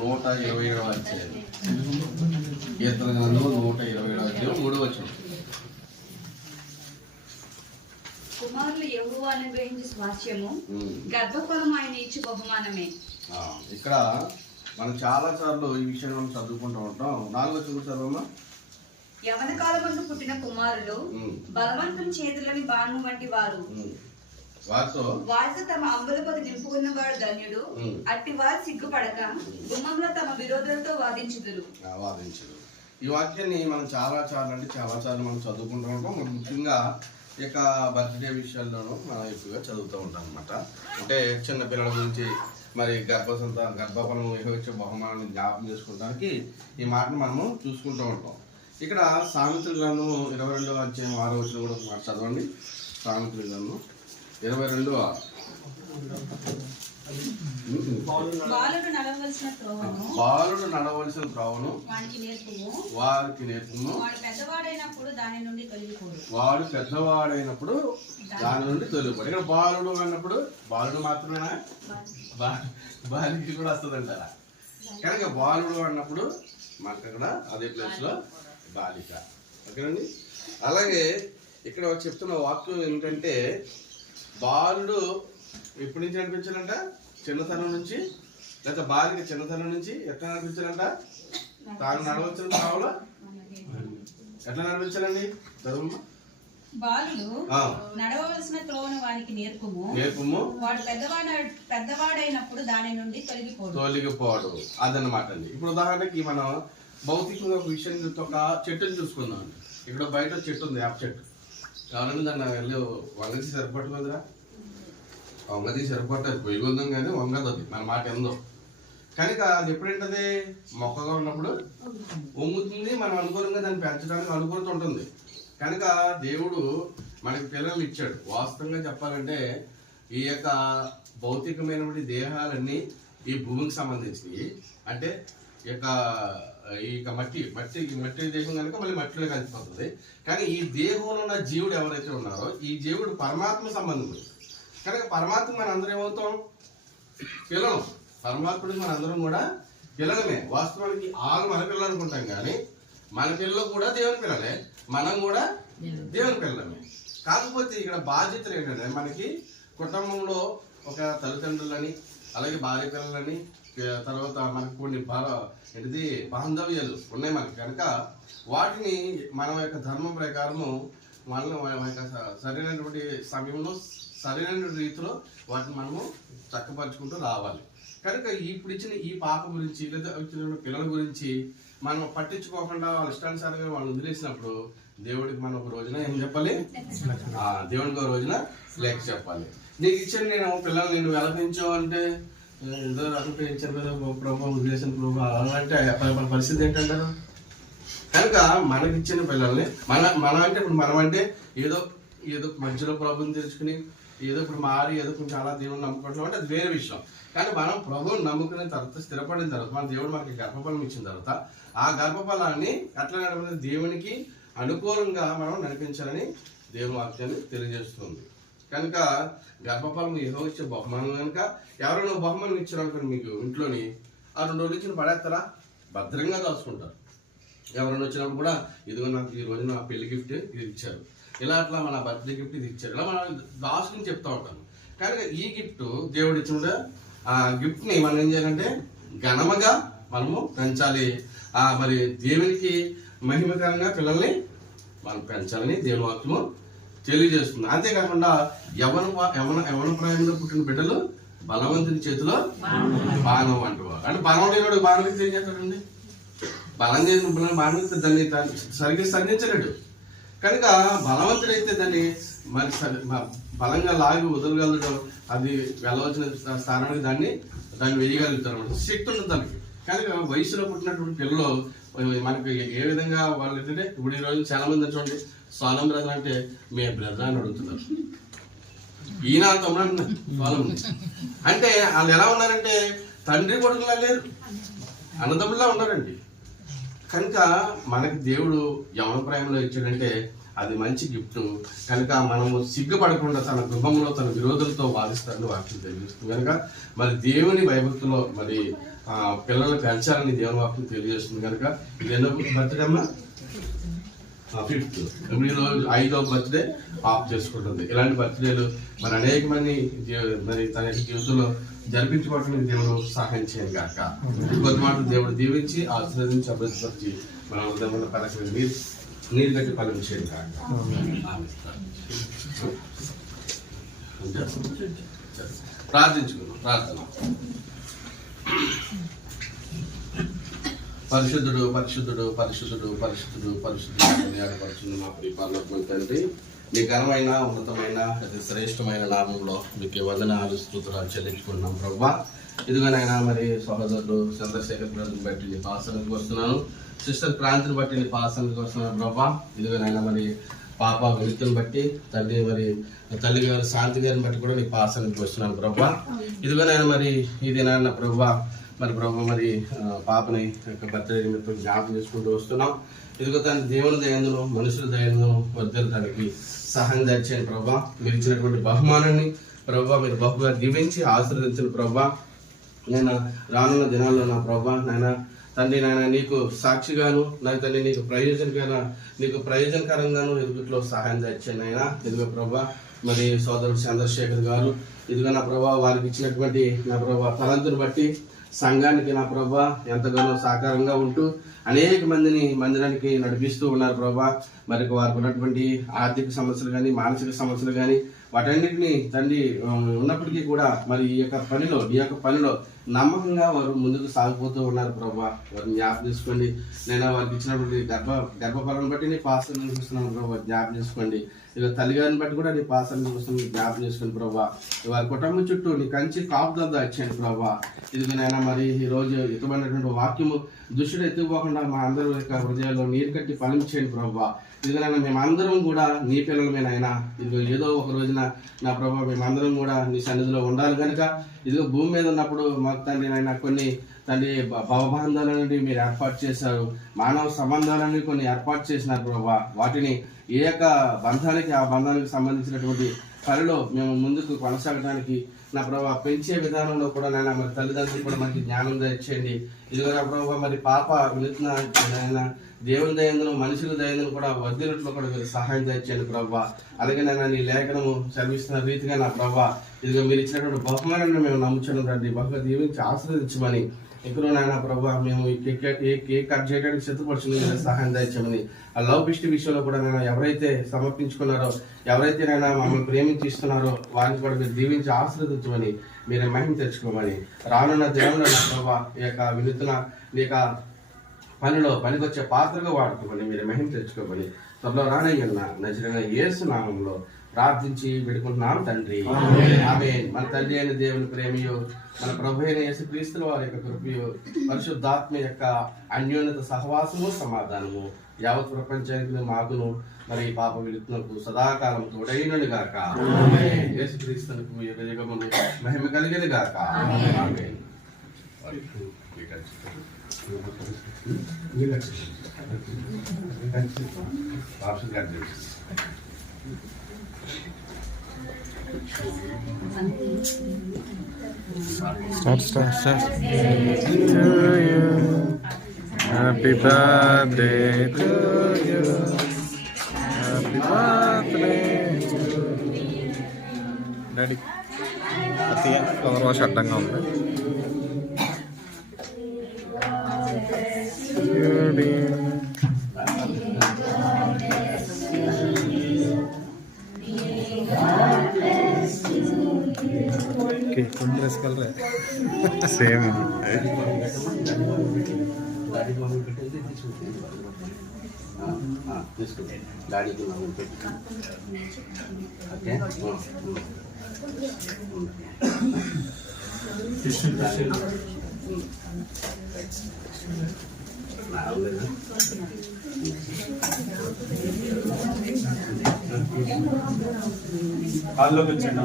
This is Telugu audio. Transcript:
127వ అధ్యాయం. కీర్తన గ్రంథం 127వ అధ్యాయం 3వ వచనం. కుమారులు యెహోవాను గ్రహించు స్వాస్థ్యము, గర్భఫలము ఆయన ఇచ్చు బహుమానమే. ఇక్కడ మనం చాలా సార్లు ఈ విషయాన్ని మనం చదువుకుంటూ ఉంటాం. 4వ వచనం చదవమ్మా. యవన కాలమందు పుట్టిన కుమారులు బలవంతుని చేతులని బాణం వంటి వారు, వారితో తమ అంబులపొది నింపుకున్న వాడు ధన్యుడు. అట్టి వారు సిగ్గుపడక గుమ్మంలో తమ విరోధులతో వాదించుదురు. ఈ వాక్యాన్ని మనం చాలా సార్లు మనం చదువుకుంటూ ఉంటాం. ముఖ్యంగా ఇక బర్త్డే విషయాల్లోనూ మనం ఎక్కువగా చదువుతూ ఉంటాం అనమాట. అంటే చిన్న పిల్లల గురించి మరి గర్భఫలం వచ్చే బహుమానాన్ని జ్ఞాపకం చేసుకోవడానికి ఈ మాటను మనము చూసుకుంటూ ఉంటాం. ఇక్కడ సామెతల గ్రంథము 22వ అధ్యాయం 6వ వచనం కూడా మాట చదవండి. సామెతల గ్రంథం 22వ. బాలుడు నడవలసిన త్రోవను వారికి నేర్పుము. వాడు పెద్దవాడైనప్పుడు దాని నుండి తొలగిపోడు. ఇక్కడ బాలుడు అన్నప్పుడు బాలుడు మాత్రమేనా? బాలిక కూడా వస్తుంది అంటారా? కనుక బాలుడు అన్నప్పుడు మనకు అక్కడ అదే ప్లేస్ లో బాలిక. ఓకేనండి. అలాగే ఇక్కడ చెప్తున్న వాక్యం ఏంటంటే బాలుడు ఎప్పటి నుంచి నడిపించాలంట? చిన్నతనం నుంచి. లేకపోతే బాలిక చిన్నతనం నుంచి ఎట్లా నడిపించాలంట? తాను నడవలసిన త్రోవలో ఎట్లా నడిపించాలండి? చదువు. బాలుడు నడవలసిన త్రోవను వానికి నేర్పుము. వాడు పెద్దవాడైనప్పుడు దాని నుండి తొలగిపోడు. అదన్నమాట అండి. ఇప్పుడు ఉదాహరణకి మనం భౌతికంగా ఒక విషయం ఒక చెట్టుని చూసుకుందాం. ఇక్కడ బయట చెట్టు ఉంది, యాప్ చెట్టు. ఎవరైనా దాన్ని వెళ్ళి వంగతి సరిపట్టుకుందిరా? వంగతి సరిపట్టదు, పొయ్యిగొందాం కానీ వంగదు. అది మన మాట ఎందో. కనుక అది ఎప్పుడేంటది? మొక్కగా ఉన్నప్పుడు వంగుతుంది. మనం అనుకూలంగా దాన్ని పెంచడానికి అనుకూలత ఉంటుంది. కనుక దేవుడు మనకి పిల్లలు ఇచ్చాడు. వాస్తవంగా చెప్పాలంటే ఈ యొక్క భౌతికమైనటువంటి దేహాలన్నీ ఈ భూమికి సంబంధించినవి. అంటే ఈ మట్టి దేహం కనుక మళ్ళీ మట్టిలో కలిసిపోతుంది. కానీ ఈ దేహంలో ఉన్న జీవుడు ఎవరైతే ఉన్నారో ఈ జీవుడు పరమాత్మ సంబంధించి. కనుక పరమాత్మ మన అందరం ఏమవుతాం? పిల్లలు. పరమాత్ముడికి మన అందరం కూడా పిల్లలమే. వాస్తవానికి ఆలు మన పిల్లలు అనుకుంటాం, కానీ మన పిల్లలు కూడా దేవుని పిల్లలే, మనం కూడా దేవుని పిల్లలమే. కాకపోతే ఇక్కడ బాధ్యతలు ఏంటంటే మనకి కుటుంబంలో ఒక తల్లిదండ్రులని, అలాగే భార్య పిల్లలని, తర్వాత మనకు కొన్ని బాంధవ్యాలు ఉన్నాయి మనకి. కనుక వాటిని మనం యొక్క ధర్మం ప్రకారము మన సరైనటువంటి సమయంలో సరైన రీతిలో వాటిని మనము చక్కపరుచుకుంటూ రావాలి. కనుక ఇప్పుడు ఇచ్చిన ఈ పాప గురించి లేదా పిల్లల గురించి మనం పట్టించుకోకుండా వాళ్ళ ఇష్టానుసారంగా వాళ్ళు వదిలేసినప్పుడు దేవుడికి మనం ఒక రోజున ఏం చెప్పాలి? దేవుడికి ఒక రోజున లేక చెప్పాలి. నీకు ఇచ్చిన నేను పిల్లల్ని నేను ఎలా పెంచావు అంటే ఏదో రకం పెంచారు కదా ప్రభావం, వదిలేసిన ప్రభావం అలాంటి పరిస్థితి ఏంటంటారు? కనుక మనకి ఇచ్చిన పిల్లల్ని మన అంటే ఇప్పుడు మనం అంటే ఏదో మధ్యలో ప్రభుని తెలుసుకుని ఏదో ఇప్పుడు మారి ఏదో కొంచెం అలా దేవుని నమ్ముకుంటున్నాం అంటే అది వేరే విషయం. కానీ మనం ప్రభువుని నమ్ముకున్న తర్వాత, స్థిరపడిన తర్వాత, మన దేవుడు మనకి గర్భఫలం ఇచ్చిన తర్వాత ఆ గర్భఫలాన్ని అట్లా నడపడం దేవునికి అనుకూలంగా మనం నడిపించాలని దేవుని వాక్యాన్ని తెలియజేస్తుంది. కనుక గర్భఫలం ఏదో ఇచ్చే బహుమానం. కనుక ఎవరైనా బహుమానం ఇచ్చారు అనుకోండి మీకు ఇంట్లోని, ఆ 2 రోజులు ఇచ్చిన పడేస్తారా? భద్రంగా దాచుకుంటారు. ఎవరైనా వచ్చినప్పుడు కూడా ఇదిగో నాకు ఈ రోజు నా పెళ్లి గిఫ్ట్ ఇది ఇచ్చారు, ఇలా అట్లా మన బర్త్డే గిఫ్ట్ ఇది ఇచ్చారు, ఇలా మనం దాచుకుని చెప్తా ఉంటాను. కానీ ఈ గిఫ్ట్ దేవుడు ఇచ్చిన ఆ గిఫ్ట్ ని మనం ఏం చేయాలంటే ఘనముగా మనము పెంచాలి. మరి దేవునికి మహిమకరంగా పిల్లల్ని మనం పెంచాలని దేవుని వాక్యము తెలియజేస్తుంది. అంతేకాకుండా యవన ప్రాయంలో పుట్టిన బిడ్డలు బలవంతుని చేతిలో బాణం అంటున్నారు. అంటే బలం లేనివాడు బాణం ఏం చేస్తాడండి? బలం చేసిన బాణం దాన్ని సరిగ్గా సంధించలేడు. కనుక బలవంతుడైతే దాన్ని మరి బలంగా లాగి వదలగలడు, అది వెళ్ళవలసిన స్థానానికి దాన్ని వేయగలుగుతారు అన్నమాట. శక్తి ఉంటుంది దానికి. కనుక వయసులో పుట్టినటువంటి పిల్లలు మనకి ఏ విధంగా వాళ్ళు ఏంటంటే ఇప్పుడు ఈ రోజు చాలా మంది చూడండి సోలం బ్రదర్ అంటే మీ బ్రదర్ అని అడుగుతున్నారు. ఈయన తమ్ముడు సోలం అంటే వాళ్ళు ఎలా ఉన్నారంటే తండ్రి కొడుకులా లేరు, అన్నదమ్ములా ఉన్నారండి. కనుక మనకి దేవుడు యవన ప్రాయంలో ఇచ్చాడంటే అది మంచి గిఫ్ట్. కనుక మనము సిగ్గుపడకుండా తన గృహంలో తన విరోధులతో వాదిస్తారని వాక్యం తెలియజేస్తుంది. కనుక మరి దేవుని భయభక్తిలో మరి పిల్లలు పెంచాలని దేవుని వాక్యం తెలియజేస్తుంది కనుక ఇది ఎన్నో బర్త్డే అమ్మా 5th. ఇప్పుడు ఈరోజు 5వ బర్త్డే పాప చేసుకుంటుంది. ఇలాంటి బర్త్డేలు మరి అనేక మంది మరి తన జీవితంలో జరిపించుకోవడానికి దేవుడు సహాయం చేయండి కాక కొద్ది మాటలు దేవుడు దీవించి ఆశీర్వదించి అభివృద్ధిపరిచి మన ఉదయమైన పలక నీరు కట్టి ఫలం చేయండి కాక. ప్రార్థించుకున్నాం. ప్రార్థన. పరిశుద్ధుడు పరిశుద్ధుడు పరిశుద్ధుడు పరిశుద్ధుడు పరిశుద్ధుడు ఏర్పరచుంది మా ప్రియపరలోకమైన తండ్రి, మీ ఘనమైన ఉన్నతమైన అతి శ్రేష్టమైన నామంలో మీకు వందనాలు స్తుతులు చెల్లించుకుంటున్నాం ప్రభువా. ఇదిగోనైనా మరి సహోదరుడు చంద్రశేఖర్ బ్రదర్ని బట్టి నీ పాసనకు వస్తున్నాను, సిస్టర్ క్రాంతిని బట్టి నీ పాసనకు వస్తున్నాను ప్రభా. ఇదిగోనైనా మరి పాప విలుతుని బట్టి తండ్రి మరి తల్లి గారు శాంతి గారిని బట్టి కూడా నీ పాసనకు వస్తున్నాను ప్రభా. ఇదిగోనైనా మరి ఇది నాన్న ప్రభా మరి ప్రభు మరి పాపని బర్త్డే నిమిత్తం జ్ఞాపకం చేసుకుంటూ వస్తున్నాం. ఇదిగో తన దేవుని దయందును మనుషుల దయందును వర్ధిల్లడానికి సహాయం దయచేయండి ప్రభా. మీరు ఇచ్చినటువంటి బహుమానాన్ని ప్రభా మీరు బహుగా దీవించి ఆశీర్వదించిన ప్రభా. నేను రానున్న దినాల్లో నా ప్రభా నాయన తండ్రి నాయన నీకు సాక్షిగాను నా తండ్రి నీకు ప్రయోజనకరంగాను ఎదుగుట్లో సహాయం దయచేయండి అయినా. ఇదిగో ప్రభా మరి సోదరుడు చంద్రశేఖర్ గారు ఇదిగో నా ప్రభా వారికి ఇచ్చినటువంటి నా ప్రభా తలంతుని బట్టి సంఘానికి నా ప్రభా ఎంతగానో సహకారంగా ఉంటూ అనేక మందిని మందిరానికి నడిపిస్తూ ఉన్నారు ప్రభా. మరి వారికి ఉన్నటువంటి ఆర్థిక సమస్యలు కానీ మానసిక సమస్యలు కానీ వాటన్నిటిని తండ్రి ఉన్నప్పటికీ కూడా మరి ఈ యొక్క పనిలో నమ్మకంగా వారు ముందుకు సాగిపోతూ ఉన్నారు ప్రభా. వారిని జ్ఞాపకం చేసుకోండి. నేను వారికి ఇచ్చినటువంటి గర్భఫలం బట్టి నీ పాసలను చూస్తున్నాను ప్రభా, జ్ఞాపకం చేసుకోండి. ఇక తల్లిగారిని బట్టి కూడా నీ పాసలను చూస్తున్నాను, జ్ఞాపకం చేసుకోండి ప్రభా. వారి కుటుంబం చుట్టూ నీ కంచి కాపుదల దాచేయండి ప్రభా. ఇది నైనా మరి ఈ రోజు ఇతమైనటువంటి వాక్యము దుష్టుడు ఎత్తుకుపోకుండా మా అందరూ యొక్క హృదయాల్లో నీరు కట్టి ఫలించేయండి ప్రభా. ఇదిగోనైనా మేమందరం కూడా నీ పిల్లలమేనైనా ఇదిగో ఏదో ఒక రోజున నా ప్రభా మేమందరం కూడా నీ సన్నిధిలో ఉండాలి కనుక ఇదిగో భూమి మీద ఉన్నప్పుడు మాకు తండ్రి నైనా కొన్ని తండ్రి భవబంధాలనేవి మీరు ఏర్పాటు చేశారు, మానవ సంబంధాలని కొన్ని ఏర్పాటు చేసినారు ప్రభా. వాటిని ఏ యొక్క బంధానికి ఆ బంధానికి సంబంధించినటువంటి పనిలో మేము ముందుకు కొనసాగడానికి నా ప్రభావ పెంచే విధానంలో కూడా నాయన మరి తల్లిదండ్రులు కూడా మనకి జ్ఞానం దయచేయండి. ఇదిగో నా ప్రభావ మరి పాప విలుతున్న దేవుని దయందును మనుషుల దయందును కూడా వర్ధిల్లట్లో కూడా మీరు సహాయం దయచేయండి ప్రభావ. అలాగే నేను నీ లేఖనము చదివిస్తున్న రీతిగా నా ప్రభావ ఇదిగో మీరు ఇచ్చినటువంటి బహుమానాన్ని మేము నమ్ముచడం రండి, బహుగా దీవించి ఆశీర్వదించమని ఇక్కడ నాయన ప్రభావ మేము ఈ కేక్ కట్ చేయడానికి సిద్ధపడుతుంది సహాయం దయచేయమని. ఆ లవ్ ఫిస్ట్ విషయంలో కూడా నేను ఎవరైతే సమర్పించుకున్నారో ఎవరైతే నైనా మమ్మల్ని ప్రేమించి ఇస్తున్నారో వారిని కూడా మీరు దీవించి ఆశీర్వదించమని మీరు మహిమ తెచ్చుకోమని రానున్న దినంలో నా ప్రభావ ఈ యొక్క వినూత్న ఈ యొక్క పనికొచ్చే పాత్రగా వాడుకోమని మీరు మహిమ తెచ్చుకోమని త్వరలో రానయ్యన్న నజరైన యేసు నామంలో ప్రార్థించి పెట్టుకుంటున్నాం తండ్రి, ఆమేన్. మన తండ్రి అయిన దేవుని ప్రేమయు మన ప్రభు అయిన యేసుక్రీస్తుల వారి యొక్క కృపయు పరిశుద్ధాత్మ యొక్క అన్యోన్యత సహవాసము సమాధానము యావత్ ప్రపంచానికి మాకును మరి పాప విలుతునకు సదాకాలం తోడైనను గాక. యేసుక్రీస్తునకు యుగమును మహిమ కలిగిన గాక. ఆమేన్. Start. To you. Happy birthday to you. Happy birthday to you. Daddy. Atiya, flower wash అడ్డంగా ఉంది. ड्रेस कल रहे सेम गाड़ी की मांग కాల్లో వచ్చాను